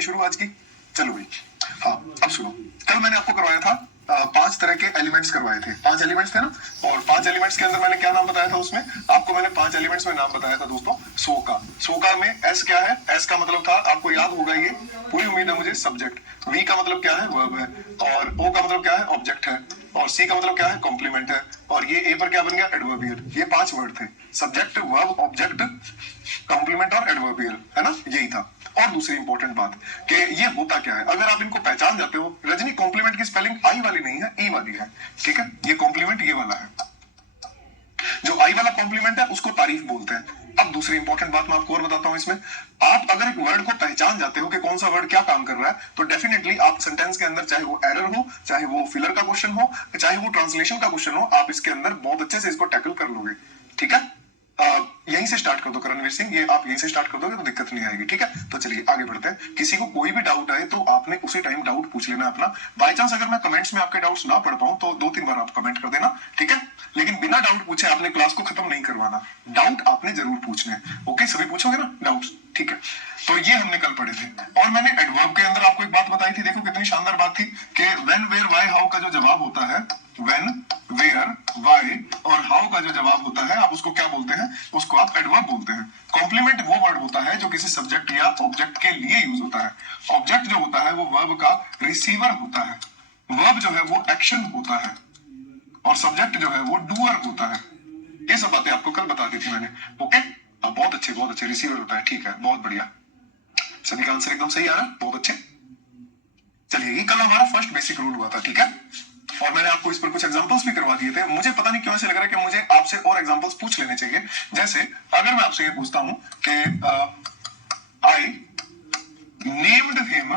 तैयारी शुरू आज की। चलो भाई, हाँ अब सुनो। कल मैंने आपको करवाया था 5 तरह के एलिमेंट्स करवाए थे। 5 एलिमेंट्स थे ना, और 5 एलिमेंट्स के अंदर मैंने क्या नाम बताया था उसमें आपको? मैंने 5 एलिमेंट्स में नाम बताया था दोस्तों सो का। सो का में एस क्या है? एस का मतलब था, आपको याद होगा ये, पूरी उम्मीद है मुझे, सब्जेक्ट। वी का मतलब क्या है? वर्ब है। और ओ का मतलब क्या है? ऑब्जेक्ट है। और सी का मतलब क्या है? कॉम्प्लीमेंट है। और ये ए पर क्या बन गया? एडवर्बियल। ये 5 वर्ड थे, सब्जेक्ट, वर्ब, ऑब्जेक्ट, कॉम्प्लीमेंट और एडवर्बियल, है ना, यही था। और दूसरी इंपॉर्टेंट बात कि ये होता क्या है, अगर आप इनको पहचान जाते हो, रजनी कॉम्प्लीमेंट की स्पेलिंग आई वाली नहीं है, ई वाली है, ठीक है? ये कॉम्प्लीमेंट ये वाला है, जो आई वाला कॉम्प्लीमेंट है उसको तारीफ बोलते हैं। अब दूसरी इंपॉर्टेंट बात मैं आपको और बताता हूं इसमें, आप अगर एक वर्ड को पहचान जाते हो कि कौन सा वर्ड क्या काम कर रहा है, तो डेफिनेटली आप सेंटेंस के अंदर, चाहे वो एरर हो, चाहे वो फिलर का क्वेश्चन हो, चाहे वो ट्रांसलेशन का क्वेश्चन हो, आप इसके अंदर बहुत अच्छे से इसको टैकल कर लोगे, ठीक है? यहीं से स्टार्ट कर दो करणवीर सिंह, ये आप यहीं से स्टार्ट कर दोगे तो दिक्कत नहीं आएगी, ठीक है? तो चलिए आगे बढ़ते हैं। किसी को कोई भी डाउट आए तो आपने उसी टाइम डाउट पूछ लेना अपना। बाय चांस अगर मैं कमेंट्स में आपके डाउट्स ना पढ़ पाऊं तो 2-3 बार आप कमेंट कर देना, ठीक है? लेकिन बिना डाउट पूछे आपने क्लास को खत्म नहीं करवाना, डाउट आपने जरूर पूछने हैं। ओके, सभी पूछोगे ना डाउट्स, ठीक है? तो ये हमने कल पढ़े थे। और मैंने एडवर्ब के अंदर आपको एक बात बताई थी, देखो कितनी शानदार बात थी कि व्हेन, वेयर, व्हाई, हाउ का जो जवाब होता है, व्हेन, वेयर, व्हाई और हाउ का जो जवाब होता है, आप उसको क्या बोलते हैं? उसको आप एडवर्ब बोलते हैं। कॉम्प्लीमेंट वो वर्ड होता है जो किसी सब्जेक्ट या ऑब्जेक्ट के लिए यूज होता है। ऑब्जेक्ट जो होता है वो वर्ब का रिसीवर होता है, वर्ब जो है वो एक्शन होता है, और सब्जेक्ट जो है वो डूअर होता है। ये सब बातें आपको कल बता दी थी मैंने। ओके, बहुत अच्छे, बहुत अच्छे। रिसीवर होता है, ठीक है, बहुत बढ़िया। सभी का आंसर एकदम सही आ रहा है, बहुत अच्छे। चलिए, ये कल हमारा फर्स्ट बेसिक रूल हुआ था, ठीक है? और मैंने आपको इस पर कुछ एग्जांपल्स भी करवा दिए थे। मुझे पता नहीं क्यों ऐसे लग रहा है कि मुझे आपसे और एग्जांपल्स पूछ लेने चाहिए। जैसे अगर मैं आपसे ये पूछता हूं कि I named him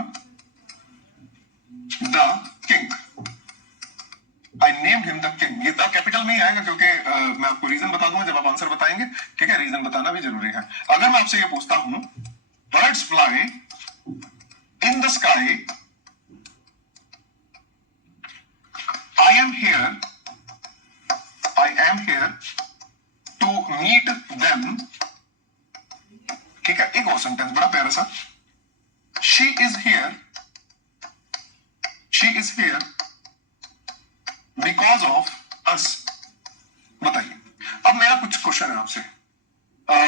the king, I named him the king, ये द कैपिटल में ही आएगा क्योंकि मैं आपको रीजन बता दूंगा जब आप आंसर बताएंगे, ठीक है? रीजन बताना भी जरूरी है। अगर मैं आपसे ये पूछता हूं birds fly in the sky, I am here to meet them, ठीक है? एक और सेंटेंस बड़ा प्यारा सा, she is here because of us। बताइए, अब मेरा कुछ क्वेश्चन है आपसे।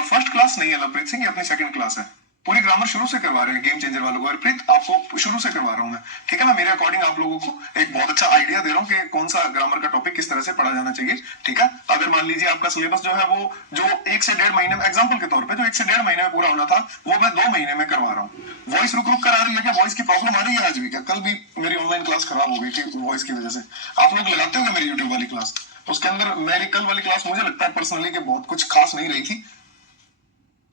फर्स्ट क्लास नहीं है लवप्रीत सिंह, ये अपनी सेकंड क्लास है। पूरी ग्रामर शुरू से करवा रहे हैं गेम चेंजर वालों को। हरप्रीत, आपको शुरू से करवा रहा हूं मैं, ठीक है? मैं मेरे अकॉर्डिंग आप लोगों को एक बहुत अच्छा आइडिया दे रहा हूं कि कौन सा ग्रामर का टॉपिक किस तरह से पढ़ा जाना चाहिए, ठीक है? अगर मान लीजिए आपका सिलेबस जो है वो जो 1 से 1.5 महीने में, एग्जाम्पल के तौर पर जो 1 से 1.5 महीने में पूरा होना था, वो मैं 2 महीने में करवा रहा हूँ। वॉइस रुक रुक कर आ रही है क्या? वॉइस की प्रॉब्लम आ रही है आज भी क्या? कल भी मेरी ऑनलाइन क्लास खराब हो गई थी वॉइस की वजह से। आप लोग लगाते हो मेरी यूट्यूब वाली क्लास, उसके अंदर मेरी कल वाली क्लास मुझे लगता है पर्सनली कि बहुत कुछ खास नहीं रही थी।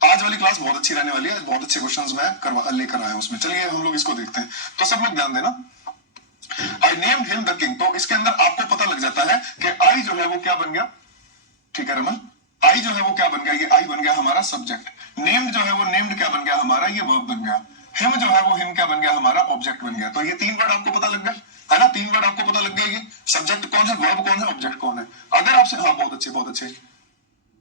आज वाली क्लास बहुत अच्छी रहने वाली है, बहुत अच्छे क्वेश्चंस मैं लेकर आया उसमें। चलिए हम लोग इसको देखते हैं। तो सब लोग ध्यान देना, I named him the king, तो इसके अंदर आपको पता लग जाता है कि आई जो है वो क्या बन गया, ठीक है रमन? आई जो है वो क्या बन गया? ये आई बन गया हमारा सब्जेक्ट। नेम्ड जो है वो नेम्ड क्या बन गया हमारा? ये वर्ब बन गया। हिम जो है वो हिम क्या बन गया हमारा? ऑब्जेक्ट बन गया। तो ये 3 वर्ड आपको पता लग गया, है ना? 3 वर्ड आपको पता लग गया, ये सब्जेक्ट कौन है, वर्ब कौन है, ऑब्जेक्ट कौन है। अगर आपसे, हाँ बहुत अच्छे, बहुत अच्छे,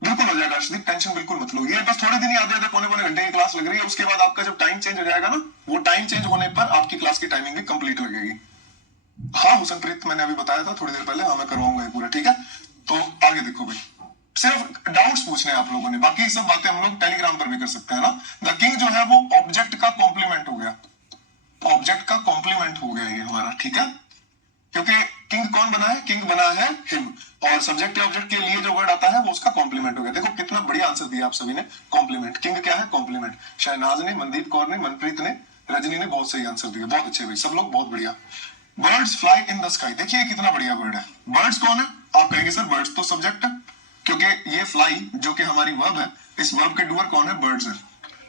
बिल्कुल हो जाएगा अर्शदीप, टेंशन बिल्कुल मत लो। ये बस थोड़े दिन ही आधे पौने घंटे की क्लास लग रही है, उसके बाद आपका जब टाइम चेंज हो जाएगा ना, वो टाइम चेंज होने पर आपकी क्लास की टाइमिंग भी कंप्लीट लगेगी। हाँ हुसनप्रीत, मैंने अभी बताया था थोड़ी देर पहले, हाँ मैं करवाऊंगा ये पूरा, ठीक है? तो आगे देखो भाई, सिर्फ डाउट्स पूछने हैं आप लोगों ने, बाकी सब बातें हम लोग टेलीग्राम पर भी कर सकते हैं ना। द किंग जो है वो ऑब्जेक्ट का कॉम्प्लीमेंट हो गया, ऑब्जेक्ट का कॉम्प्लीमेंट हो गया ये हमारा, ठीक है? क्योंकि किंग कौन बना है? किंग बना है हिम, और सब्जेक्ट या ऑब्जेक्ट के लिए जो वर्ड आता है वो उसका कॉम्प्लीमेंट हो गया। देखो कितना बढ़िया आंसर दिया आप सभी ने, कॉम्प्लीमेंट। किंग क्या है? कॉम्प्लीमेंट। शहनाज ने, मनदीप कौर ने, मनप्रीत ने, रजनी ने बहुत सही आंसर दिया, बहुत अच्छे भाई, सब लोग बहुत बढ़िया। Birds fly in the sky, देखिए कितना बढ़िया वर्ड है। बर्ड्स कौन है? आप कहेंगे सर बर्ड्स तो सब्जेक्ट है, क्योंकि ये फ्लाई जो कि हमारी वर्ब है, इस वर्ब के डूअर कौन है? बर्ड्स है।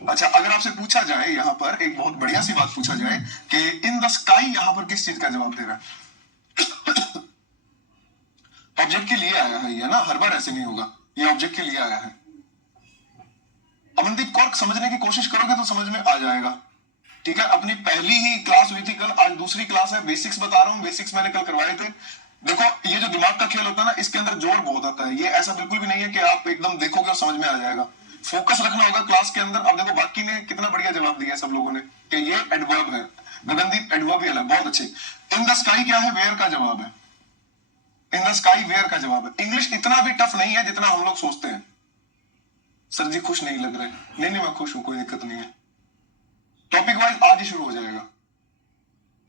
अच्छा, अगर आपसे पूछा जाए यहाँ पर एक बहुत बढ़िया सी बात पूछा जाए कि इन द स्काई यहाँ पर किस चीज का जवाब दे रहा है? ऑब्जेक्ट के लिए आया है ये ना, हर बार ऐसे नहीं होगा, ये ऑब्जेक्ट के लिए आया है। अमनदीप कौर, समझने की कोशिश करोगे तो समझ में आ जाएगा, ठीक है? अपनी पहली ही क्लास हुई थी कल, आज दूसरी क्लास है, बेसिक्स बता रहा हूँ, बेसिक्स मैंने कल करवाए थे। देखो ये जो दिमाग का खेल होता है ना, इसके अंदर जोर बहुत आता है। ये ऐसा बिल्कुल भी नहीं है कि आप एकदम देखोगे और समझ में आ जाएगा। फोकस रखना होगा क्लास के अंदर। अब देखो बाकी ने कितना बढ़िया जवाब दिया सब लोगों ने कि ये एडवर्ब है, गगनदीप एडवर्बियल है, बहुत अच्छे। इन द स्काई क्या है, वेयर का जवाब है। इन द स्काई वेयर का जवाब है। इंग्लिश इतना भी टफ नहीं है जितना हम लोग सोचते हैं। सर जी खुश नहीं लग रहे। नहीं नहीं मैं खुश हूं, कोई दिक्कत नहीं है। टॉपिक वाइज आज ही शुरू हो जाएगा,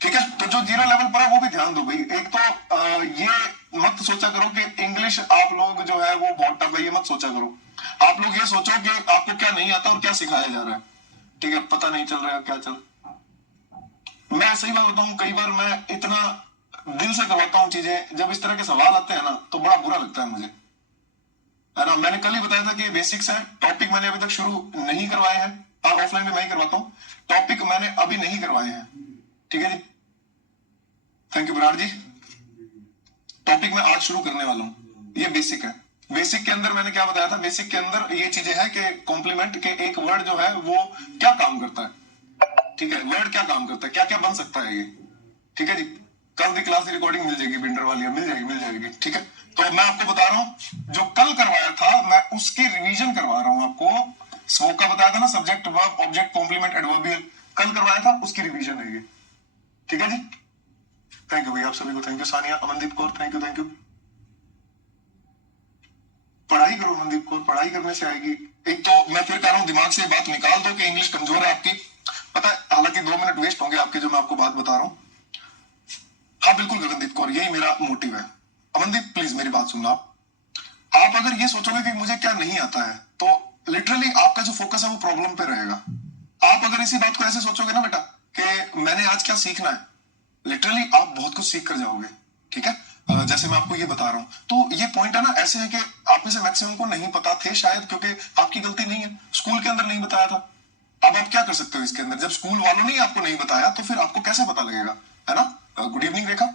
ठीक है। तो जो जीरो लेवल पर है वो भी ध्यान दो भाई। एक तो ये मत सोचा करो कि इंग्लिश आप लोग जो है वो बहुत टफ है, ये मत सोचा करो। आप लोग ये सोचो कि आपको क्या नहीं आता और क्या सिखाया जा रहा है, ठीक है। पता नहीं चल रहा है क्या चल। मैं सही बात बताऊं, कई बार मैं इतना दिल से करवाता हूँ चीजें, जब इस तरह के सवाल आते हैं ना तो बड़ा बुरा लगता है मुझे, है ना। मैंने कल ही बताया था कि बेसिक्स है, टॉपिक मैंने अभी तक शुरू नहीं करवाए हैं। ऑफलाइन में मैं ही करवाता हूँ, टॉपिक मैंने अभी नहीं करवाए हैं, ठीक है जी। Thank you Virat ji. Topic मैं आज शुरू करने वाला हूँ, ये बेसिक है। बेसिक के अंदर मैंने क्या बताया था, बेसिक के अंदर ये चीजें हैं कि कॉम्प्लीमेंट के एक वर्ड जो है वो क्या काम करता है, ठीक है। वर्ड क्या काम करता है, क्या क्या बन सकता है ये, ठीक है जी। कल की क्लास की रिकॉर्डिंग मिल जाएगी, बिंडर वाली मिल जाएगी, ठीक है। तो मैं आपको बता रहा हूँ जो कल करवाया था मैं उसकी रिवीजन करवा रहा हूँ आपको। स्मोक का बताया था ना, subject verb object complement adverbial, कल करवाया था, उसकी रिवीजन है ये, ठीक है जी। थैंक यू भैया आप सभी को, thank you. Sania, Amandeep Kaur, thank you. पढ़ाई करो अमनदीप कौर, पढ़ाई करने से आएगी। एक तो मैं फिर कह रहा हूँ दिमाग से बात निकाल दो कि इंग्लिश कमजोर है आपकी, पता है। हालांकि 2 मिनट वेस्ट होंगे आपके जो मैं आपको बात बता रहा हूँ। हाँ बिल्कुल गगनदीप कौर, यही मेरा मोटिव है। अमनदीप प्लीज मेरी बात सुनना। आप अगर ये सोचोगे कि मुझे क्या नहीं आता है तो लिटरली आपका जो फोकस है वो प्रॉब्लम पे रहेगा। आप अगर इसी बात को ऐसे सोचोगे ना बेटा कि मैंने आज क्या सीखना है, लिटरली आप बहुत कुछ सीख कर जाओगे, ठीक है। जैसे मैं आपको ये बता रहा हूँ, तो ये पॉइंट है ना ऐसे है कि आप में से मैक्सिमम को नहीं पता थे शायद, क्योंकि आपकी गलती नहीं है, स्कूल के अंदर नहीं बताया था। अब आप क्या कर सकते हो इसके अंदर, जब स्कूल वालों ने आपको नहीं बताया तो फिर आपको कैसे पता लगेगा, है ना। गुड इवनिंग रेखा,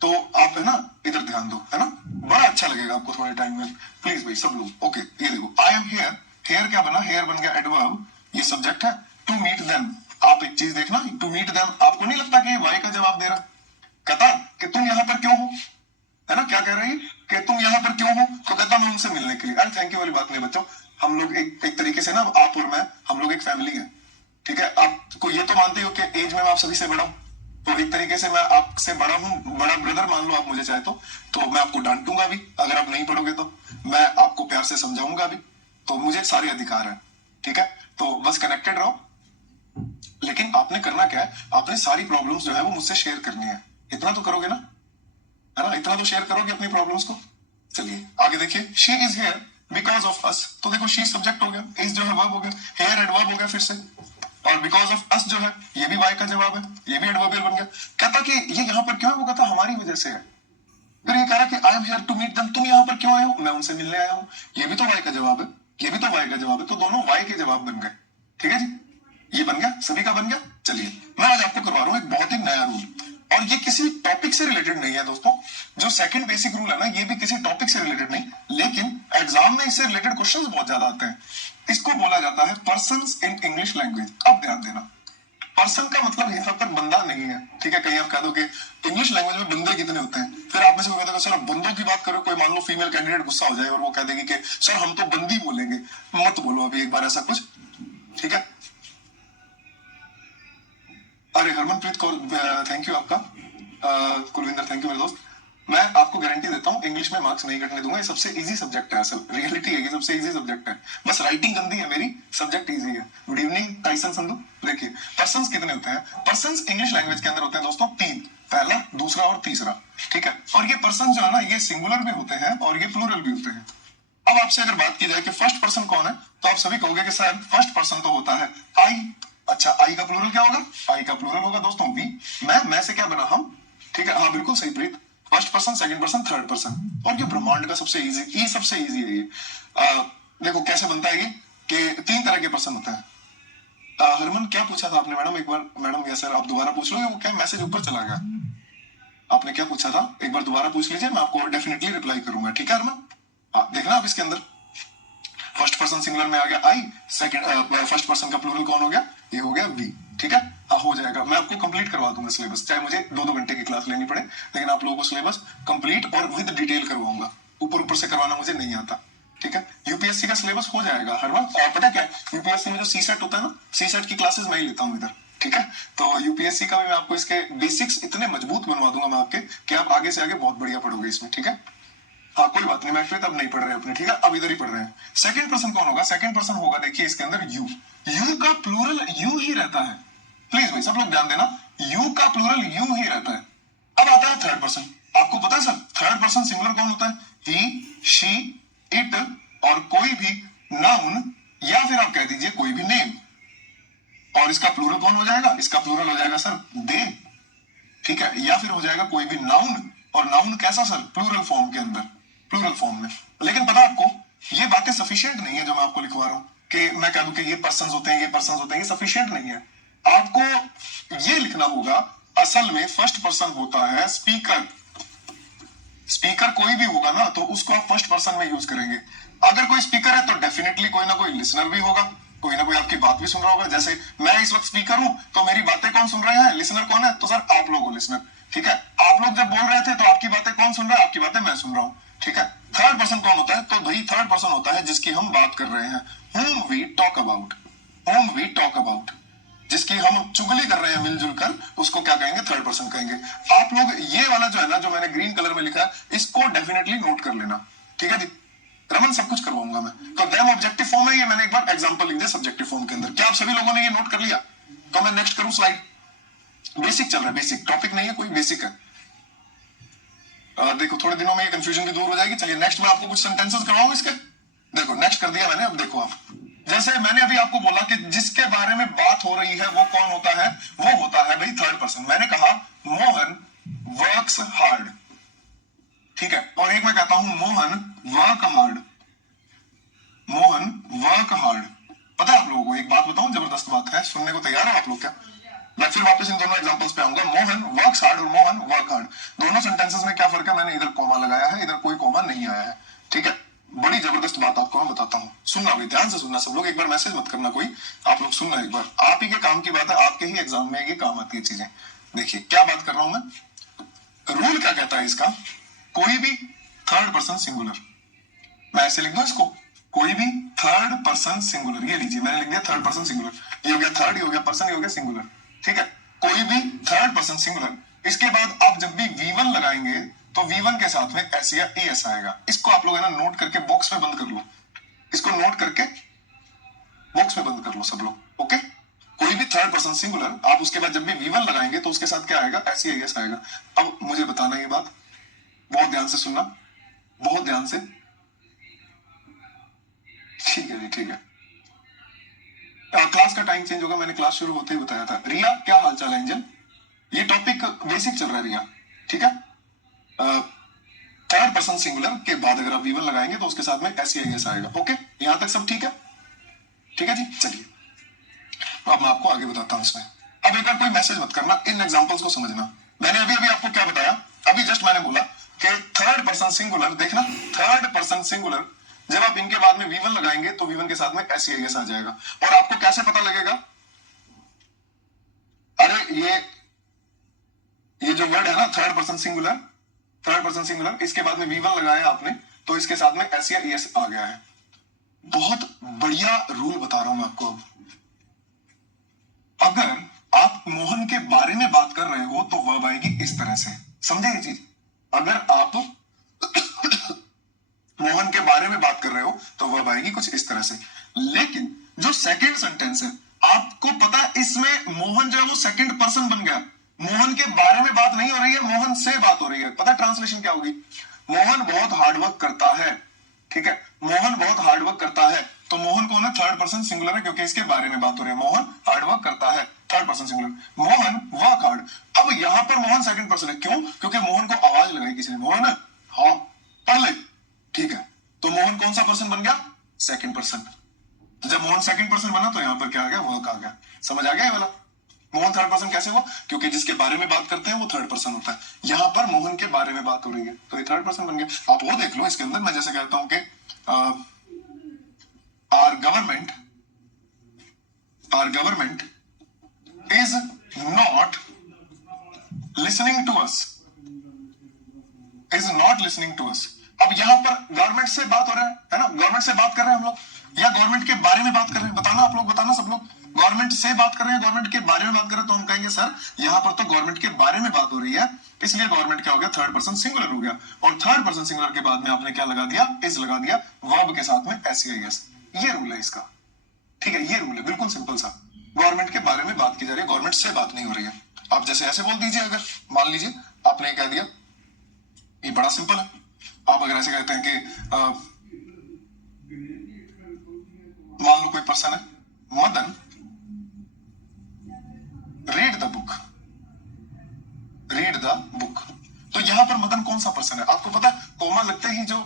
तो आप है ना इधर ध्यान दो, है ना, बड़ा अच्छा लगेगा आपको थोड़े टाइम में। प्लीज भाई सब लोग, ओके। ये देखो आई एम हेयर, हेयर क्या बना, हेयर बन गया एडवर्ब, ये सब्जेक्ट है। टू मीट देम, आप एक चीज देखना, टू मीट देम आपको नहीं लगता कि ये वाई का जवाब दे रहा, कहता कि तुम यहाँ पर क्यों हो, है ना। क्या कह रही है कि तुम यहाँ पर क्यों हो, तो कहता मैं उनसे मिलने के लिए। अरे थैंक यू वाली बात नहीं बच्चों, हम लोग एक तरीके से ना, आप और मैं, हम लोग एक फैमिली है, ठीक है। आपको ये तो मानते हो कि एज में मैं आप सभी से बड़ा हूं, तो एक तरीके से मैं आपसे बड़ा हूं, बड़ा ब्रदर मान लो आप मुझे चाहे तो मैं आपको डांटूंगा भी अगर आप नहीं पढ़ोगे, तो मैं आपको प्यार से समझाऊंगा भी, तो मुझे सारे अधिकार है, ठीक है। तो बस कनेक्टेड रहो। लेकिन आपने करना क्या है, आपने सारी प्रॉब्लम्स जो है वो मुझसे शेयर करनी है, इतना तो करोगे ना, है ना, इतना तो शेयर करोगे अपनी प्रॉब्लम्स को। चलिए आगे देखिए, she is here because of us, तो देखो शी सब्जेक्ट हो गया, इज जो है वर्ब हो गया, हेयर एडवर्ब हो गया फिर से, और बिकॉज ऑफ अस जो है ये भी वाई का जवाब है, ये भी एडवर्बियल बन गया। कहता कि ये यहाँ पर क्यों है, वो कहता हमारी वजह से है। फिर ये कह रहा कि I am here to meet them, तुम यहाँ पर क्यों आए हो, मैं उनसे मिलने आया हूँ, ये भी तो वाई का जवाब है, ये भी तो वाई का जवाब है, तो दोनों वाई के जवाब बन गए, ठीक है जी। ये बन गया, सभी का बन गया। चलिए मैं आज आपको करवा रहा हूँ एक बहुत ही नया रूल, और ये किसी टॉपिक से रिलेटेड नहीं है दोस्तों। जो सेकंड बेसिक रूल है ना, ये भी किसी टॉपिक से रिलेटेड नहीं, लेकिन एग्जाम में इससे रिलेटेड क्वेश्चंस बहुत ज्यादा आते हैं। इसको बोला जाता है पर्सन्स इन इंग्लिश लैंग्वेज। अब ध्यान देना, पर्सन का मतलब यहाँ पर बंदा नहीं है, ठीक है। कहीं आप कह दो कि इंग्लिश लैंग्वेज में बंदे कितने होते हैं, फिर आप में से कोई कहता है सर बंदों की बात करो, कोई मान लो फीमेल कैंडिडेट गुस्सा हो जाए और वो कह देगी कि सर हम तो बंदी बोलेंगे, मत बोलो अभी एक बार ऐसा कुछ, ठीक है। अरे हरमनप्रीत कौर थैंक यू आपका, कुलविंदर थैंक यू मेरे दोस्त। मैं आपको गारंटी देता हूँ इंग्लिश में मार्क्स नहीं कटने दूंगा, ये सबसे इजी सब्जेक्ट है, असल रियलिटी है, ये सबसे इजी सब्जेक्ट है, बस राइटिंग गंदी है मेरी, सब्जेक्ट इजी है। Good evening Tyson Sandhu. देखिए पर्सन्स कितने होते हैं, पर्सन्स इंग्लिश लैंग्वेज के अंदर होते हैं दोस्तों 3, पहला, दूसरा और तीसरा, ठीक है। और ये पर्सन जो है ना, ये सिंगुलर भी होते हैं और ये प्लूरल भी होते हैं। अब आपसे अगर बात की जाए कि फर्स्ट पर्सन कौन है, तो आप सभी कहोगे कि सर फर्स्ट पर्सन तो होता है आई। अच्छा आई का प्लूरल क्या होगा, आई का प्लूरल होगा दोस्तों वी। मैं से क्या बना हम, ठीक है। हाँ बिल्कुल सही Preet, first person, second person, third person. और ये ब्रह्मांड का सबसे इजी, ये सबसे इजी है ये। देखो कैसे बनता है ये कि 3 तरह के पर्सन होते हैं। हरमन क्या पूछा था आपने मैडम, एक बार मैडम या सर आप दोबारा पूछ लो, वो क्या मैसेज ऊपर चला गया, आपने क्या पूछा था एक बार दोबारा पूछ लीजिए, मैं आपको डेफिनेटली रिप्लाई करूंगा, ठीक है हरमन। हाँ देखना आप इसके अंदर फर्स्ट पर्सन सिंगुलर में आ गया आई, सेकंड फर्स्ट पर्सन का प्लूरल कौन हो गया, ये हो गया वी, ठीक है। हाँ हो जाएगा, मैं आपको कंप्लीट करवा दूंगा सिलेबस, चाहे मुझे 2-2 घंटे की क्लास लेनी पड़े, लेकिन आप लोगों को सिलेबस कंप्लीट और विद डिटेल करवाऊंगा, ऊपर ऊपर से करवाना मुझे नहीं आता, ठीक है, यूपीएससी का सिलेबस हो जाएगा हर बार। और पता क्या है, यूपीएससी में जो सी सेट होता है ना, सी सेट की क्लासेस मैं ही लेता हूँ इधर, ठीक है। तो यूपीएससी का भी मैं आपको इसके बेसिक्स इतने मजबूत बनवा दूंगा मैं आपके, कि आप आगे से आगे बहुत बढ़िया पढ़ोगे इसमें, ठीक है। हाँ कोई बात नहीं, मैं फिर अब नहीं पढ़ रहे अपने, ठीक है, अब इधर ही पढ़ रहे हैं। सेकंड पर्सन कौन होगा, सेकंड पर्सन होगा, देखिए इसके अंदर यू। यू का प्लूरल यू ही रहता है, प्लीज भाई सब लोग ध्यान देना, यू का प्लूरल यू ही रहता है। अब आता है थर्ड पर्सन। आपको पता है सर थर्ड पर्सन सिंगुलर कौन होता है, ही, शी, इट और कोई भी नाउन, या फिर आप कह दीजिए कोई भी नेम। और इसका प्लूरल कौन हो जाएगा, इसका प्लूरल हो जाएगा सर दे, ठीक है, या फिर हो जाएगा कोई भी नाउन। और नाउन कैसा सर, प्लूरल फॉर्म के अंदर, प्लूरल फॉर्म में। लेकिन पता आपको ये बातें सफिशिएंट नहीं है जो मैं आपको लिखवा रहा हूं, कि मैं कह दूं कि ये पर्सन्स होते हैं, ये पर्सन्स होते हैं, ये सफिशिएंट नहीं है। आपको ये लिखना होगा असल में फर्स्ट पर्सन होता है स्पीकर। स्पीकर कोई भी होगा ना तो उसको आप फर्स्ट पर्सन में यूज करेंगे। अगर कोई स्पीकर है तो डेफिनेटली कोई ना कोई लिसनर भी होगा, कोई ना कोई आपकी बात भी सुन रहा होगा। जैसे मैं इस वक्त स्पीकर हूं तो मेरी बातें कौन सुन रहे हैं, लिसनर कौन है, तो सर आप लोग हो लिसनर, ठीक है। आप लोग जब बोल रहे थे तो आपकी बातें कौन सुन रहा है, आपकी बातें मैं सुन रहा हूं, ठीक है। थर्ड पर्सन कौन होता है, तो भाई थर्ड पर्सन होता है जिसकी हम बात कर रहे हैं, whom we talk about, whom we talk about, जिसकी हम चुगली कर रहे हैं मिलजुल कर, उसको क्या कहेंगे, थर्ड पर्सन कहेंगे। आप लोग ये वाला जो है ना, जो मैंने ग्रीन कलर में लिखा है, इसको डेफिनेटली नोट कर लेना, ठीक है जी। रमन सब कुछ करवाऊंगा मैं। तो देम ऑब्जेक्टिव फॉर्म है ये, मैंने एक बार एग्जांपल लिख दिया सब्जेक्टिव फॉर्म के अंदर। क्या आप सभी लोगों ने ये नोट कर लिया, तो मैं नेक्स्ट करूं स्लाइड। बेसिक चल रहा है, बेसिक टॉपिक नहीं है कोई, बेसिक है। देखो थोड़े दिनों में ये कंफ्यूजन भी दूर हो जाएगी। चलिए नेक्स्ट मैं आपको कुछ सेंटेंसेस करवाऊं इसके। देखो नेक्स्ट कर दिया मैंने, अब देखो आप, जैसे मैंने अभी आपको बोला कि जिसके बारे में बात हो रही है वो कौन होता है, वो होता है भाई थर्ड पर्सन। मैंने कहा मोहन वर्क्स हार्ड, ठीक है, और एक मैं कहता हूं Mohan work hard, Mohan work hard. पता है आप लोगों को एक बात बताऊं, जबरदस्त बात है, सुनने को तैयार हो आप लोग क्या? मैं फिर वापस इन दोनों एग्जांपल्स पे आऊंगा। मोहन वर्क्स हार्ड और मोहन वर्क हार्ड, दोनों सेंटेंसेस में क्या फर्क है, मैंने इधर कॉमा लगाया है, इधर कोई कॉमा नहीं आया है, ठीक है। बड़ी जबरदस्त बात आपको मैं बताता हूँ, सुनना भाई ध्यान से सुनना सब लोग, एक बार मैसेज मत करना कोई, आप लोग सुनना एक बार, आप ही के काम की बात है, आपके ही एग्जाम में ये काम आती है चीजें। देखिए क्या बात कर रहा हूं मैं, रूल क्या कहता है इसका, कोई भी थर्ड पर्सन सिंगुलर, मैं ऐसे लिख दूं इसको, कोई भी थर्ड पर्सन सिंगुलर, ये लीजिए मैंने लिख दिया थर्ड पर्सन सिंगुलर, ये हो गया थर्ड, ये हो गया पर्सन, ये हो गया सिंगुलर, ठीक है। कोई भी थर्ड पर्सन सिंगुलर, इसके बाद आप जब भी V1 लगाएंगे तो V1 के साथ में S या ES आएगा। इसको आप लोग है ना नोट करके बॉक्स में बंद कर लो, इसको नोट करके बॉक्स में बंद कर लो सब लोग, ओके। कोई भी थर्ड पर्सन सिंगुलर, आप उसके बाद जब भी V1 लगाएंगे तो उसके साथ क्या आएगा, S या ES आएगा। अब मुझे बताना ये बात, बहुत ध्यान से सुनना, बहुत ध्यान से, ठीक है जी, ठीक है। क्लास का टाइम चेंज होगा, मैंने क्लास शुरू होते ही बताया था। रिया क्या हाल चाल है एंजल, ये टॉपिक बेसिक चल रहा है रिया, ठीक है। थर्ड पर्सन सिंगुलर के बाद अगर आप V1 लगाएंगे तो उसके साथ में S या ES आएगा, ओके। यहां तक सब ठीक है, ठीक है जी। चलिए तो अब मैं आपको आगे बताता हूं इसमें। अब एक बार कोई मैसेज मत करना, इन एग्जांपल्स को समझना। मैंने अभी अभी आपको क्या बताया, अभी जस्ट मैंने बोला कि थर्ड पर्सन सिंगुलर, देखना थर्ड पर्सन सिंगुलर, जब आप इनके बाद में V1 लगाएंगे तो V1 के साथ में S या ES आ जाएगा। और आपको कैसे पता लगेगा, अरे ये जो वर्ड है ना third person singular, third person singular, इसके बाद में V1 लगाया आपने तो इसके साथ में S या ES आ गया है। बहुत बढ़िया रूल बता रहा हूं मैं आपको। अब अगर आप मोहन के बारे में बात कर रहे हो तो वर्ब आएगी इस तरह से, समझे ये चीज। अगर आप मोहन के बारे में बात कर रहे हो तो वर्ब आएगी कुछ इस तरह से। लेकिन जो सेकंड सेंटेंस है, आपको पता है इसमें मोहन जो है वो सेकंड पर्सन बन गया। मोहन के बारे में बात नहीं हो रही है, मोहन से बात हो रही है। पता है ट्रांसलेशन क्या होगी, मोहन बहुत हार्डवर्क करता है, ठीक है। मोहन बहुत हार्डवर्क करता है, तो मोहन कौन है, थर्ड पर्सन सिंगुलर है, क्योंकि इसके बारे में बात हो रही है। मोहन हार्डवर्क करता है, third person singular. Mohan work hard, अब यहां पर मोहन सेकंड पर्सन है, क्यों, क्योंकि मोहन को आवाज लगाई किसी ने, मोहन हाँ पढ़ ले, ठीक है। तो मोहन कौन सा पर्सन बन गया, सेकंड पर्सन। तो जब मोहन सेकंड पर्सन बना तो यहां पर क्या आ गया, वर्क आ गया। समझ आ गया ये वाला। मोहन थर्ड पर्सन कैसे हुआ, क्योंकि जिसके बारे में बात करते हैं वो थर्ड पर्सन होता है। यहां पर मोहन के बारे में बात हो रही है तो ये थर्ड पर्सन बन गया। आप वो देख लो इसके अंदर, मैं जैसे कहता हूं कि our government is not listening to us, is not listening to us। अब यहाँ पर गवर्नमेंट से बात हो रहा है ना, गवर्नमेंट से बात कर रहे हैं हम लोग या गवर्नमेंट के बारे में बात कर रहे हैं, बताना आप लोग, बताना सब लोग। गवर्नमेंट से बात कर रहे हैं, गवर्नमेंट के बारे में बात कर रहे हैं, तो हम कहेंगे सर यहाँ पर तो गवर्नमेंट के बारे में बात हो रही है, इसलिए गवर्नमेंट क्या हो गया, थर्ड पर्सन सिंगुलर हो गया। और थर्ड पर्सन सिंगुलर के बाद में आपने क्या लगा दिया, इज लगा दिया, वर्ब के साथ में एस। ये रूल है इसका, ठीक है, ये रूल है, बिल्कुल सिंपल सा। गवर्नमेंट के बारे में बात की जा रही है, गवर्नमेंट से बात नहीं हो रही है। आप जैसे ऐसे बोल दीजिए, अगर मान लीजिए आपने कह दिया, ये बड़ा सिंपल है। आप अगर ऐसे कहते हैं कि मान लो कोई पर्सन है, Madan read the book, read the book. तो यहां पर मदन कौन सा पर्सन है, आपको पता है, कोमा लगते ही जो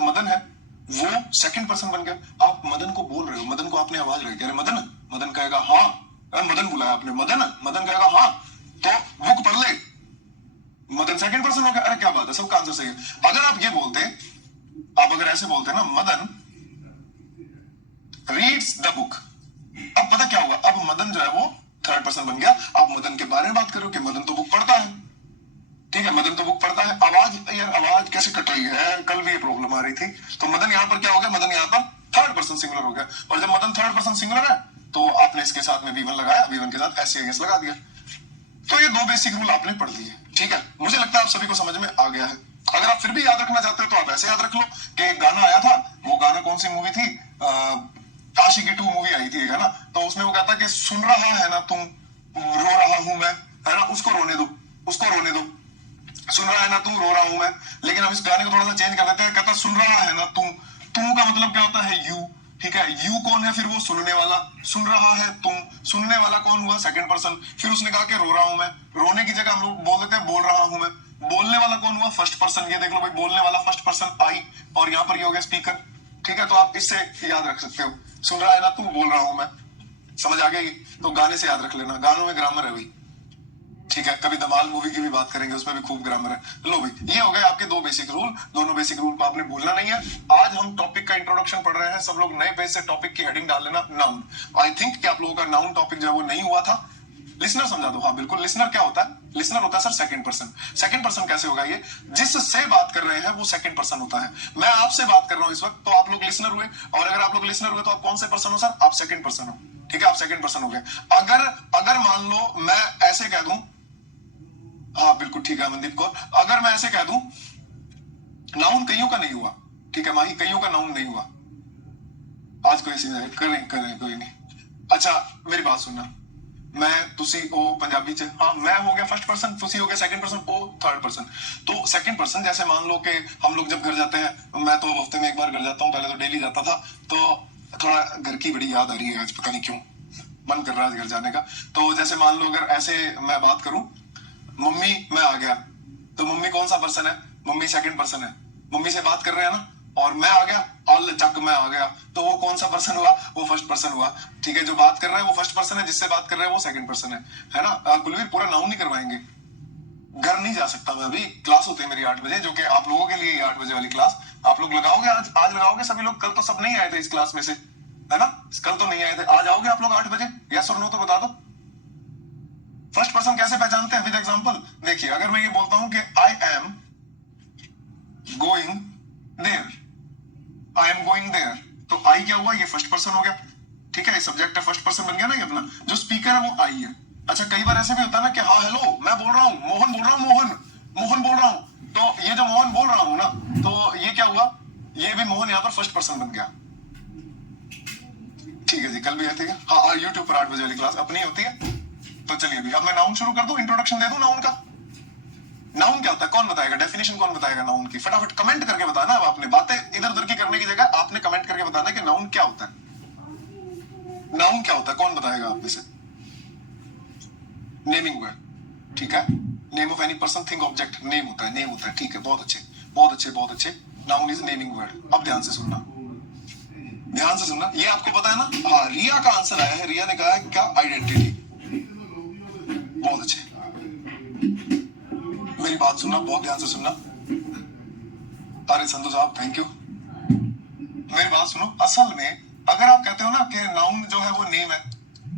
मदन है वो सेकंड पर्सन बन गया। आप मदन को बोल रहे हो, मदन को आपने आवाज लगी, कह रहे मदन, मदन कहेगा हाँ, मदन बुलाया आपने, मदन, मदन कहेगा हाँ, तो बुक पढ़ ले, मदन सेकंड पर्सन हो गया। अरे क्या बात है, सबका आंसर सही है। अगर आप ये बोलते, आप अगर ऐसे बोलते ना, मदन रीड्स द बुक, अब पता क्या हुआ, अब मदन जो है वो थर्ड पर्सन बन गया। आप मदन के बारे में बात करो कि मदन तो बुक पढ़ता है, ठीक है, मदन तो बुक पढ़ता है। आवाज यार, आवाज कैसे कट रही है, कल भी ये प्रॉब्लम आ रही थी। तो मदन यहाँ पर क्या हो गया, मदन यहाँ पर थर्ड पर्सन सिंगुलर हो गया। और जब मदन थर्ड पर्सन सिंगुलर है तो आपने इसके साथ में V1 लगाया, V1 के साथ एस लगा दिया। तो ये दो बेसिक रूल आपने पढ़ लिए, ठीक है। मुझे लगता है आप सभी को समझ में आ गया है। अगर आप फिर भी याद रखना चाहते हो तो आप ऐसे याद रख लो कि गाना आया था, वो गाना कौन सी मूवी थी, आशिकी 2 मूवी आई थी, है ना। तो उसमें वो कहता कि सुन रहा है ना तुम, रो रहा हूं मैं, है ना, उसको रोने दो, उसको रोने दो, सुन रहा है ना तू, रो रहा हूं मैं। लेकिन हम इस गाने को थोड़ा सा चेंज कर देते हैं, कहता सुन रहा है ना तू, तू का मतलब क्या होता है, यू, ठीक है। यू कौन है, फिर वो सुनने वाला, सुन रहा है तुम, सुनने वाला कौन हुआ, सेकंड पर्सन। फिर उसने कहा कि रो रहा हूं मैं, रोने की जगह हम लोग बोल देते हैं बोल रहा हूं मैं। बोलने वाला कौन हुआ, फर्स्ट पर्सन। ये देख लो भाई, बोलने वाला फर्स्ट पर्सन आई, और यहाँ पर ये हो गया स्पीकर, ठीक है। तो आप इससे याद रख सकते हो, सुन रहा है ना तू, बोल रहा हूं मैं, समझ आ गई। तो गाने से याद रख लेना, गानों में ग्रामर है भाई, ठीक है। कभी धमाल मूवी की भी बात करेंगे, उसमें भी खूब ग्रामर है। लो भाई, ये हो गए आपके दो बेसिक रूल, दोनों बेसिक रूल को आपने भूलना नहीं है। आज हम टॉपिक का इंट्रोडक्शन पढ़ रहे हैं, सब लोग नए पेज से टॉपिक की हेडिंग डाल लेना, नाउन। आई थिंक कि आप लोगों का नाउन टॉपिक जो है वो नहीं हुआ था। लिसनर समझा दो, हाँ बिल्कुल। लिसनर क्या होता है, लिसनर होता है sir second person. Second person कैसे होगा, ये जिससे बात कर रहे हैं वो सेकंड पर्सन होता है। मैं आपसे बात कर रहा हूं इस वक्त, तो आप लोग लिसनर हुए, और अगर आप लोग लिसनर हुए तो आप कौन से पर्सन हो सर, आप सेकंड पर्सन हो, ठीक है, आप सेकंड पर्सन हो गए। अगर मान लो मैं ऐसे कह दूं, हाँ बिल्कुल ठीक है मनदीप कौर, अगर मैं ऐसे कह दूं नाउन कईयों का नहीं हुआ, ठीक है माही, कईयों का नाउन नहीं हुआ आज, कोई करें कोई नहीं। अच्छा मेरी बात सुनना, मैं तुसी ओ पंजाबी च, हाँ मैं हो गया फर्स्ट पर्सन, तुसी हो गया सेकंड पर्सन, ओ थर्ड पर्सन। तो सेकंड पर्सन, जैसे मान लो कि हम लोग जब घर जाते हैं, मैं तो हफ्ते में एक बार घर जाता हूँ, पहले तो डेली जाता था, तो थोड़ा घर की बड़ी याद आ रही है आज, पता नहीं क्यों मन कर रहा है घर जाने का। तो जैसे मान लो अगर ऐसे मैं बात करूं, मम्मी मैं आ गया, तो मम्मी कौन सा पर्सन है, मम्मी सेकंड पर्सन है, मम्मी से बात कर रहे हैं ना, और मैं आ गया, अल चक मैं आ गया, तो वो कौन सा पर्सन हुआ, वो फर्स्ट पर्सन हुआ, ठीक है। जो बात कर रहा है वो फर्स्ट पर्सन है, जिससे बात कर रहे हैं वो सेकंड पर्सन है ना। कुलवीर पूरा नाउन नहीं करवाएंगे, घर नहीं जा सकता मैं, अभी क्लास होती है मेरी 8 बजे, जो कि आप लोगों के लिए 8 बजे वाली क्लास आप लोग लगाओगे, आज लगाओगे सभी लोग, कल तो सब नहीं आए थे इस क्लास में से, है ना, कल तो नहीं आए थे, आज आओगे आप लोग 8 बजे, यस और नो तो बता दो। फर्स्ट पर्सन कैसे पहचानते हैं, विद एग्जांपल। देखिए अगर मैं ये बोलता हूं कि I am going there, I am going there, तो आई क्या हुआ, ये फर्स्ट पर्सन हो गया, ठीक है, ये सब्जेक्ट है, फर्स्ट पर्सन बन गया ना ये अपना। जो स्पीकर है वो आई है। अच्छा कई बार ऐसे भी होता है ना कि हाँ हेलो मैं बोल रहा हूँ, मोहन बोल रहा हूँ, मोहन बोल रहा हूँ, तो ये जो मोहन बोल रहा हूँ ना, तो ये क्या हुआ, ये भी मोहन यहाँ पर फर्स्ट पर्सन बन गया, ठीक है जी। कल भी है, ठीक है, हाँ यूट्यूब पर 8 बजे वाली क्लास अपनी होती है। तो चलिए अभी, अब मैं नाउन शुरू कर दूं, इंट्रोडक्शन दे दूं नाउन का। नाउन क्या होता है, कौन बताएगा, डेफिनेशन कौन बताएगा नाउन की, फटाफट कमेंट करके बताना। अब आपने बातें इधर उधर की करने की जगह आपने कमेंट करके बताना कि नाउन क्या होता है, नाउन क्या होता है, कौन बताएगा आप में से। नेमिंग वर्ड, ठीक है, name of any person thing object, name होता है, नेम होता है, ठीक है, बहुत अच्छे बहुत अच्छे बहुत अच्छे। Noun is naming word. अब ध्यान से सुनना, ध्यान से सुनना, ये आपको पता है ना, हाँ रिया का आंसर आया है, रिया ने कहा है क्या, आइडेंटिटी, बहुत अच्छे। मेरी बात सुनना, बहुत ध्यान से सुनना, अरे संधू साहब थैंक यू। मेरी बात सुनो, असल में अगर आप कहते हो ना कि नाउन जो है वो नेम है,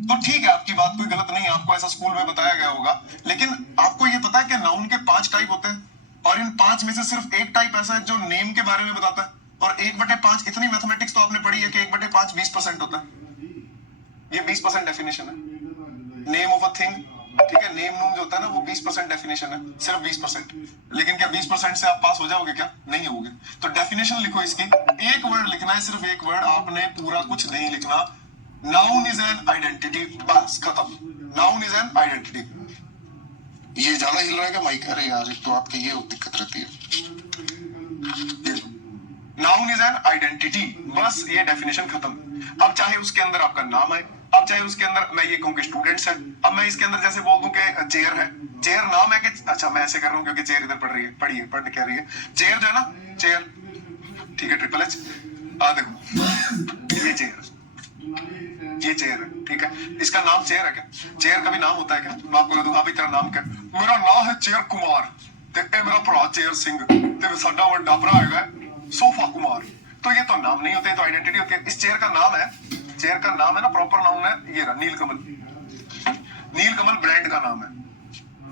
तो ठीक है, आपकी बात कोई गलत नहीं है, आपको ऐसा स्कूल में बताया गया होगा, लेकिन आपको ये पता है कि नाउन के 5 टाइप होते हैं। और इन 5 में से सिर्फ एक टाइप ऐसा है जो नेम के बारे में बताता है, और 1/5 इतनी मैथमेटिक्स तो आपने पढ़ी है कि 1/5 20% होता है। ये 20% डेफिनेशन है नेम ऑफ अ थिंग, ठीक है। नेम नूम जो होता है ना वो 20% डेफिनेशन है, सिर्फ 20%। लेकिन क्या 20% से आप पास हो जाओगे? क्या नहीं होगे। तो डेफिनेशन लिखो इसकी, एक वर्ड लिखना है, सिर्फ एक वर्ड, आपने पूरा कुछ नहीं लिखना। नाउन इज एन आइडेंटिटी, बस खत्म। Noun is an identity. ये ज्यादा हिल रहा है क्या माइक? अरे यार एक तो आपकी ये दिक्कत रहती है। नाउन इज एन आइडेंटिटी, बस ये डेफिनेशन खत्म। अब चाहे उसके अंदर आपका नाम है, अब चाहे उसके अंदर मैं ये कहूं कि स्टूडेंट्स है, अब मैं इसके अंदर जैसे बोल दूं कि चेयर है, चेयर नाम है कि, अच्छा मैं ऐसे कर रहा हूं क्योंकि चेयर इधर पढ़ रही है, पढ़िए पढ़ कह रही है, चेयर जो है ना, चेयर, ठीक है, ट्रिपल एच। देखो ये चेयर, ये चेयर है, ठीक है। इसका नाम चेयर है क्या? चेयर का भी नाम होता है क्या? मैं आपको बता दूं, हाँ भाई तेरा नाम क्या? मेरा नाम है चेयर कुमार, ते मेरा भरा चेयर सिंह, ते साडा वड्डा भरा हैगा सोफा कुमार। तो ये तो नाम नहीं होते, तो आइडेंटिटी होती है। इस चेयर का नाम है, चेयर का नाम है ना, प्रॉपर नाउन है ये रहा, नीलकमल। नीलकमल ब्रांड का नाम है,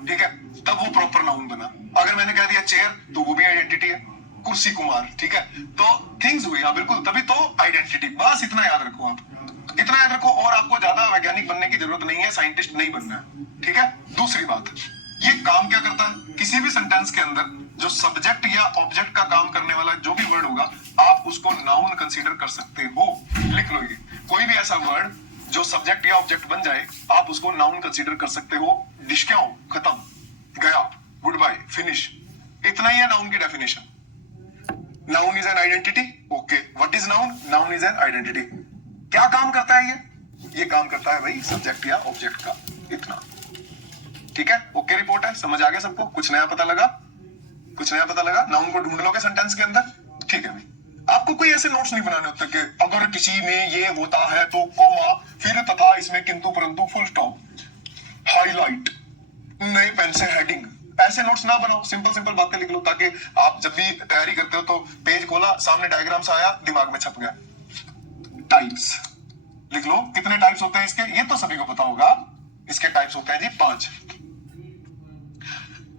ठीक है, तब वो प्रॉपर नाउन बना। अगर मैंने कह दिया चेयर तो वो भी आइडेंटिटी है। कुर्सी कुमार, ठीक है, तो थिंग्स हुई, हाँ बिल्कुल, तभी तो आइडेंटिटी। बस इतना याद रखो आप, इतना याद रखो, और आपको ज्यादा वैज्ञानिक बनने की जरूरत नहीं है, साइंटिस्ट नहीं बनना है, ठीक है। दूसरी बात, ये काम क्या करता है? किसी भी सेंटेंस के अंदर जो सब्जेक्ट या ऑब्जेक्ट का काम करने वाला जो भी वर्ड होगा, आप उसको नाउन कंसीडर कर सकते हो। लिख लो ये, कोई भी ऐसा वर्ड जो सब्जेक्ट या ऑब्जेक्ट बन जाए, आप उसको नाउन कंसीडर कर सकते हो। डिस्क्याओ, खत्म, गया, गुड बाय, फिनिश। इतना ही है नाउन की definition. Noun is an identity, okay. What is noun? Noun is an identity. क्या काम करता है ये काम करता है भाई सब्जेक्ट या ऑब्जेक्ट का, इतना, ठीक है। ओके, रिपोर्ट है, समझ आ गया सबको? कुछ नया पता लगा? कुछ नया पता लगा? नाउन को ढूंढ लोगे सेंटेंस के अंदर, ठीक है भाई। आपको कोई ऐसे नोट्स नहीं बनाने होते कि अगर किसी में ये होता है तो कोमा, फिर तथा, इसमें किंतु परंतु, फुल स्टॉप, हाईलाइट, नए पेन से हेडिंग। ऐसे नोट्स ना बनाओ, सिंपल सिंपल बातें लिख लो, ताकि आप जब भी तैयारी करते हो तो पेज खोला, सामने डायग्राम सा आया, दिमाग में छप गया। टाइप्स लिख लो, कितने टाइप्स होते हैं इसके, ये तो सभी को पता होगा। इसके टाइप्स होते हैं जी 5,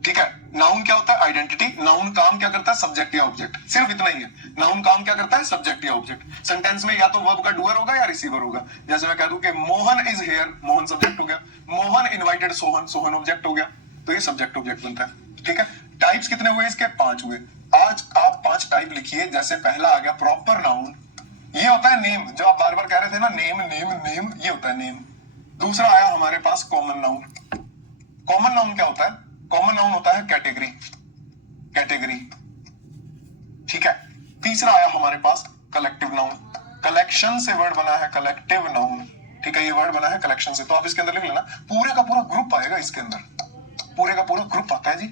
ठीक है। नाउन क्या होता है? आइडेंटिटी। नाउन काम क्या करता है? सब्जेक्ट या ऑब्जेक्ट, सिर्फ इतना ही है। नाउन काम क्या करता है? सब्जेक्ट या ऑब्जेक्ट। सेंटेंस में या तो वर्ब का डूअर होगा या रिसीवर होगा। जैसे मैं कह दूं कि Mohan is here, Mohan subject हो गया। मोहन इनवाइटेड सोहन, सोहन ऑब्जेक्ट हो गया। तो ये सब्जेक्ट ऑब्जेक्ट बनता है, ठीक है। टाइप्स कितने हुए इसके? 5 हुए। आज आप 5 टाइप लिखिए। जैसे पहला आ गया प्रॉपर नाउन, ये होता है नेम, जो आप बार बार कह रहे थे ना, नेम नेम नेम, ये होता है नेम। दूसरा आया हमारे पास कॉमन नाउन। कॉमन नाउन क्या होता है? कॉमन नाउन होता है कैटेगरी, कैटेगरी, ठीक है। तीसरा आया हमारे पास कलेक्टिव नाउन, कलेक्शन से वर्ड बना है कलेक्टिव नाउन, ठीक है। ये वर्ड बना है कलेक्शन से, तो आप इसके अंदर लिख लेना, पूरे का पूरा ग्रुप आएगा इसके अंदर, पूरे का पूरा ग्रुप आता है जी।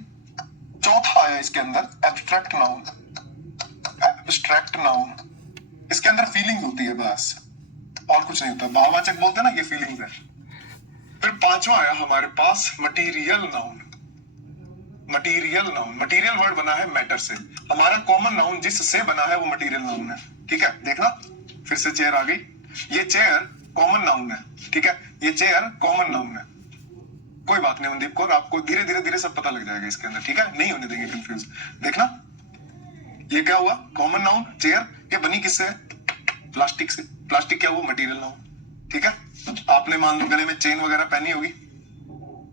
चौथा आया इसके अंदर एब्स्ट्रैक्ट नाउन, एब्स्ट्रैक्ट नाउन, इसके अंदर फीलिंग होती है बस, और कुछ नहीं होता। भाववाचक बोलते हैं ना, ये फीलिंग्स है। फिर पांचवा आया हमारे पास material noun, material noun, material word बना है मैटर से। हमारा कॉमन नाउन जिससे बना है वो मटीरियल नाउन है, ठीक है। देखना, फिर से चेयर आ गई, ये चेयर कॉमन नाउन है, ठीक है। ये चेयर कॉमन नाउन है। कोई बात नहीं मनदीप कौर, आपको धीरे धीरे धीरे सब पता लग जाएगा इसके अंदर, ठीक है, नहीं होने देंगे कंफ्यूज। देखना, ये क्या हुआ? कॉमन नाउन चेयर, ये बनी किससे है? प्लास्टिक से। प्लास्टिक क्या हुआ? मटीरियल नाउन, ठीक है। आपने मान लो गले में चेन वगैरह पहनी होगी।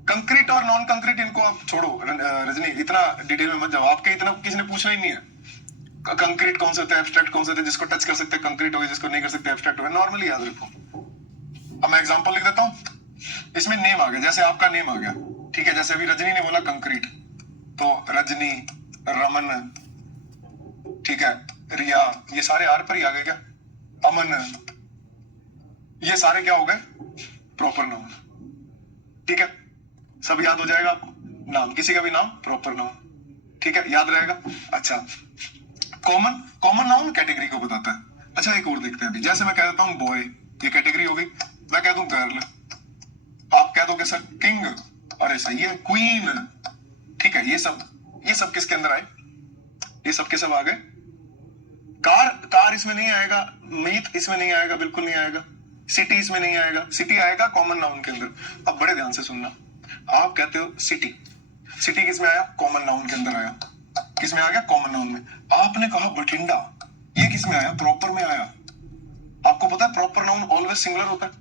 कंक्रीट और नॉन कंक्रीट इनको आप छोड़ो रजनी, इतना डिटेल में मत जाओ, आपके इतना किसी ने पूछना ही नहीं है। कंक्रीट कौन से होते हैं, एब्स्ट्रैक्ट कौन से होते हैं, जिसको टच कर सकते हैं कंक्रीट हो गया, जिसको नहीं कर सकते एब्स्ट्रैक्ट हो गया, नॉर्मली याद रखो। अब मैं एग्जांपल लिख देता हूं, इसमें नेम आ गया, जैसे आपका नेम आ गया, ठीक है। जैसे अभी रजनी ने बोला कंक्रीट, तो रजनी, रमन, ठीक है, रिया, ये सारे आर पर ही आ गए क्या? अमन, ये सारे क्या हो गए? प्रॉपर नाउन, ठीक है। सब याद हो जाएगा आपको, नाम, किसी का भी नाम प्रॉपर नाउन, ठीक है, याद रहेगा। अच्छा, कॉमन, कॉमन नाउन कैटेगरी को बताता है। अच्छा, एक और देखते हैं अभी, जैसे मैं कह देता हूं बॉय, ये कैटेगरी हो गई। मैं कह दूं गर्ल, आप कह दोगे सर किंग, अरे सही है, क्वीन, ठीक है। ये सब किसके अंदर आए? ये सब के सब आ गए। कार, कार इसमें नहीं आएगा, मीट इसमें नहीं आएगा, बिल्कुल नहीं आएगा। सिटी इसमें नहीं आएगा, सिटी आएगा कॉमन नाउन के अंदर। अब बड़े ध्यान से सुनना, आप कहते हो सिटी, सिटी किसमें आया? कॉमन नाउन के अंदर आया। किस में आ गया? कॉमन नाउन में। आपने कहा बठिंडा, ये किस में आया? प्रॉपर में आया। आपको पता है प्रॉपर नाउन ऑलवेज सिंगुलर होता है,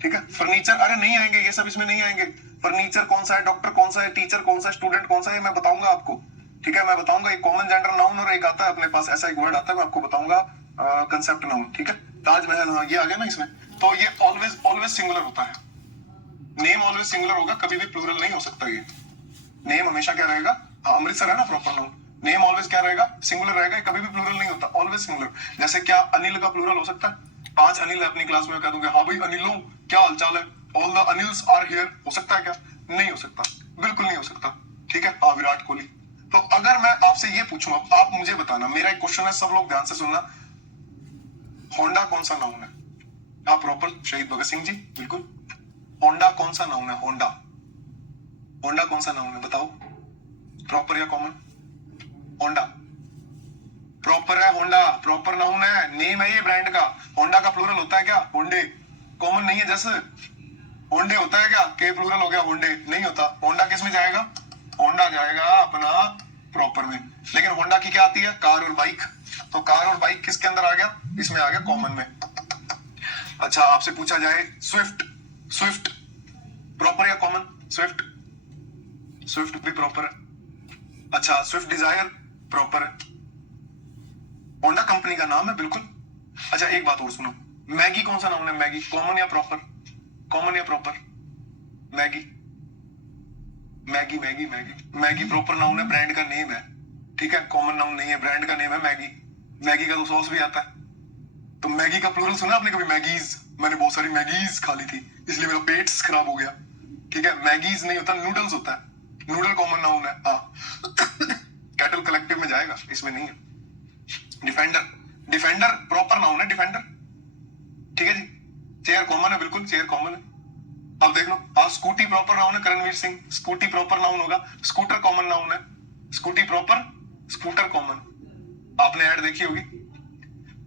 ठीक है। फर्नीचर, अरे नहीं आएंगे ये सब, इसमें नहीं आएंगे। फर्नीचर कौन सा है, डॉक्टर कौन सा है, टीचर कौन सा है, स्टूडेंट कौन सा है, मैं बताऊंगा आपको, ठीक है। मैं बताऊंगा एक कॉमन जेंडर नाउन और एक आता है अपने पास, ऐसा एक वर्ड आता है, मैं आपको बताऊंगा कंसेप्ट नाउन, ठीक है। ताजमहल, हाँ ये आ गया ना इसमें। तो ये ऑलवेज ऑलवेज सिंगुलर होता है। नेम ऑलवेज सिंगुलर होगा, कभी भी प्लूरल नहीं हो सकता। ये नेम हमेशा क्या रहेगा? अमृतसर है ना प्रॉपर नाउन, नेम ऑलवेज क्या रहेगा? सिंगुलर रहेगा, कभी भी प्लूरल नहीं होता, ऑलवेज सिंगुलर। जैसे क्या अनिल का प्लूरल हो सकता है? 5 अनिल है अपनी क्लास में, कह दूंगा हाँ भाई अनिलों क्या हालचाल है, all the Anils are here, हो सकता है क्या? नहीं हो सकता, बिल्कुल नहीं हो सकता, ठीक है। हाँ विराट कोहली। तो अगर मैं आपसे ये पूछूं, अब आप मुझे बताना, मेरा एक क्वेश्चन है, सब लोग ध्यान से सुनना। होंडा कौन सा नाउन है? हाँ प्रॉपर, शहीद भगत सिंह जी, बिल्कुल। होंडा कौन सा नाउन है? होंडा, होंडा कौन सा नाउन है बताओ, प्रॉपर या कॉमन? होंडा प्रॉपर है, होंडा प्रॉपर नाउन है, नेम है ये ब्रांड का। होंडा का प्लूरल होता है क्या? होंडे। कॉमन नहीं है, जैसे होंडे होता है क्या? के प्लूरल हो गया, होंडे नहीं होता। होंडा किस में जाएगा? होंडा जाएगा अपना प्रॉपर में। लेकिन होंडा की क्या आती है? कार और बाइक। तो कार और बाइक किसके अंदर आ गया? इसमें आ गया कॉमन में। अच्छा आपसे पूछा जाए स्विफ्ट, स्विफ्ट प्रॉपर या कॉमन? स्विफ्ट, स्विफ्ट भी प्रॉपर है। अच्छा स्विफ्ट डिजायर प्रॉपर है, होंडा कंपनी का नाम है, बिल्कुल। अच्छा एक बात और सुनो, मैगी कौन सा नाउन है? मैगी कॉमन या प्रॉपर? कॉमन या proper? Maggi, Maggi Maggi Maggi Maggi proper noun है, ब्रांड का नेम है, ठीक है। कॉमन नाउन नहीं है, ब्रांड का नेम है मैगी। मैगी का तो सॉस भी आता है। तो मैगी का प्लूरल सुना आपने कभी? मैगीज। मैंने बहुत सारी मैगीज खा ली थी, इसलिए मेरा पेट खराब हो गया, ठीक है। मैगीज नहीं होता, नूडल्स होता है। नूडल कॉमन नाउन है, हाँ कैटल कलेक्टिव में जाएगा, इसमें नहीं है। डिफेंडर, डिफेंडर प्रॉपर नाउन है, डिफेंडर, ठीक है जी। चेयर कॉमन है, बिल्कुल चेयर कॉमन है। अब देख लो, हाँ स्कूटी प्रॉपर नाउन है, Karanveer Singh, Scooty proper noun होगा। स्कूटर कॉमन नाउन है, स्कूटी प्रॉपर, स्कूटर कॉमन। आपने ऐड देखी होगी,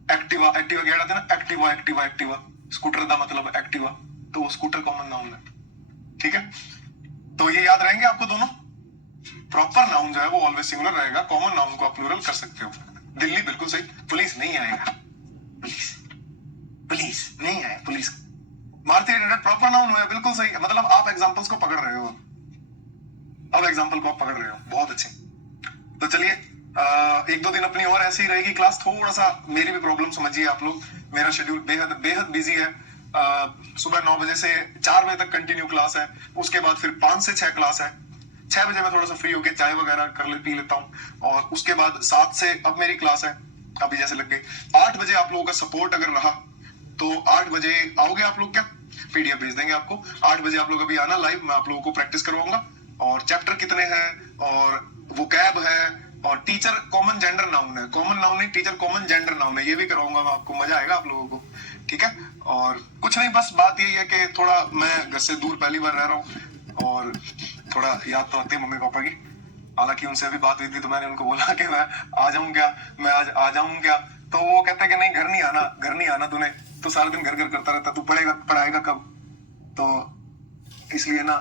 एक्टिवा, एक्टिवा क्या आता है ना, एक्टिवा एक्टिवा एक्टिवा, स्कूटर का मतलब एक्टिवा, तो वो स्कूटर कॉमन नाउन है, ठीक है। तो ये याद रहेंगे आपको दोनों। प्रॉपर नाउन जो है वो ऑलवेज सिंगुलर रहेगा, कॉमन नाउन को आप प्लूरल कर सकते हो। दिल्ली बिल्कुल सही। पुलिस नहीं आएगा, पुलिस, पुलिस नहीं आए, पुलिस। मारुति 800 प्रॉपर नाउन हुआ, बिल्कुल सही। मतलब आप एग्जांपल्स को पकड़ रहे हो, अब एग्जांपल को आप पकड़ रहे हो, बहुत अच्छे। तो चलिए एक दो दिन अपनी और ऐसी ही रहेगी क्लास। थोड़ा सा मेरी भी प्रॉब्लम समझिए आप लोग, मेरा शेड्यूल बेहद बेहद बिजी है। सुबह 9 बजे से 4 बजे तक कंटिन्यू क्लास है, उसके बाद फिर 5 से 6 क्लास है। 6 बजे मैं थोड़ा सा फ्री होके चाय वगैरह पी लेता हूँ, और उसके बाद 7 से अब मेरी क्लास है, अभी जैसे लग गई 8 बजे। आप लोगों का सपोर्ट अगर रहा तो 8 बजे आओगे आप लोग, क्या पीडीएफ भेज देंगे आपको। 8 बजे आप लोग अभी आना लाइव, मैं आप लोगों को प्रैक्टिस करवाऊंगा, और चैप्टर कितने हैं, और वो कैब है, और टीचर कॉमन जेंडर नाउन है, कॉमन नाउन नहीं, टीचर कॉमन जेंडर नाउन है, ये भी कराऊंगा मैं आपको, मजा आएगा आप लोगों को, ठीक है। और कुछ नहीं, बस बात यही है कि थोड़ा मैं घर से दूर पहली बार रह रहा हूँ, और थोड़ा याद तो आती है मम्मी पापा की। हालांकि उनसे अभी बात हुई थी तो मैंने उनको बोला कि मैं आ जाऊं क्या, मैं आज आ जाऊं क्या, तो वो कहते हैं कि नहीं घर नहीं आना, घर नहीं आना, तूने तो सारा दिन घर घर करता रहता, तू पढ़ेगा पढ़ाएगा कब, तो इसलिए ना